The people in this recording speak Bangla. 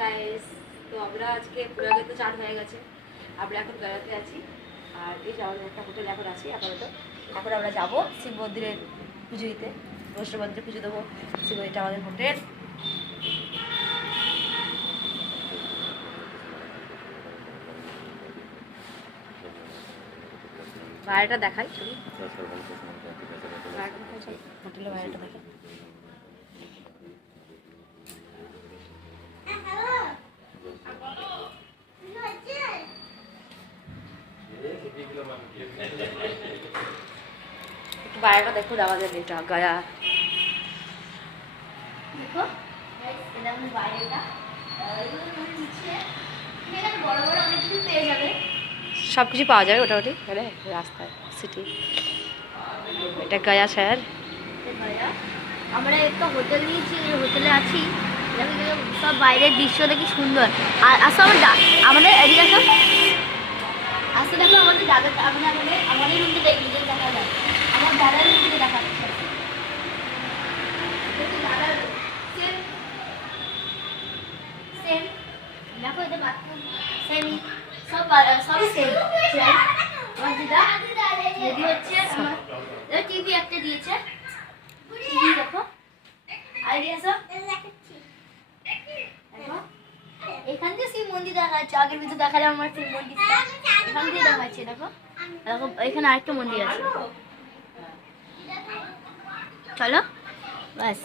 গাইস, তো আমরা আজকে পুরাগে তো চান হয়ে গেছে, আমরা এখন বেড়াতে আছি। আর এই যে আমাদের একটা হোটেল এখন আছি আপাতত। এখন আমরা যাবো শিব মন্দিরের পুজো দিতে, বৈষ্ণব মন্দিরে পুজো দেবো। শিব এটা আমাদের হোটেল। বাইরেটা দেখাই, চলুন হোটেলের বাইরেটা দেখাই। একটু বাইরেটা দেখুন আমাদের এটা গায়া। দেখো বাইরেটা সব কিছু পাওয়া যাবে মোটামুটি এখানে রাস্তায় সিটি। এটা গায়া শহর। আমরা একটা হোটেল নিয়েছি, হোটেলে আছি, সব বাইরের দৃশ্য দেখি সুন্দর। আর আসলে আমাদের এদিকে আসলে দেখো আমাদের দাদা, আমাদের রুমটা দেখি যে দেখা যায়, আমার দাদার রুমটা দেখা যাচ্ছে। সেম দেখো, এটা বাথরুম সেম, সব সেম। আমার দিদি হচ্ছে আমার টিভি একটা দিয়েছে, টিভি দেখো। আইডিয়া সব এখান থেকে শিব মন্দির দেখা যাচ্ছে। আগের ভিতরে দেখালে আমার শিব মন্দিরটা এখান থেকে দেখাচ্ছে। দেখো দেখো এখানে আরেকটা মন্দির আছে। চলো বাস।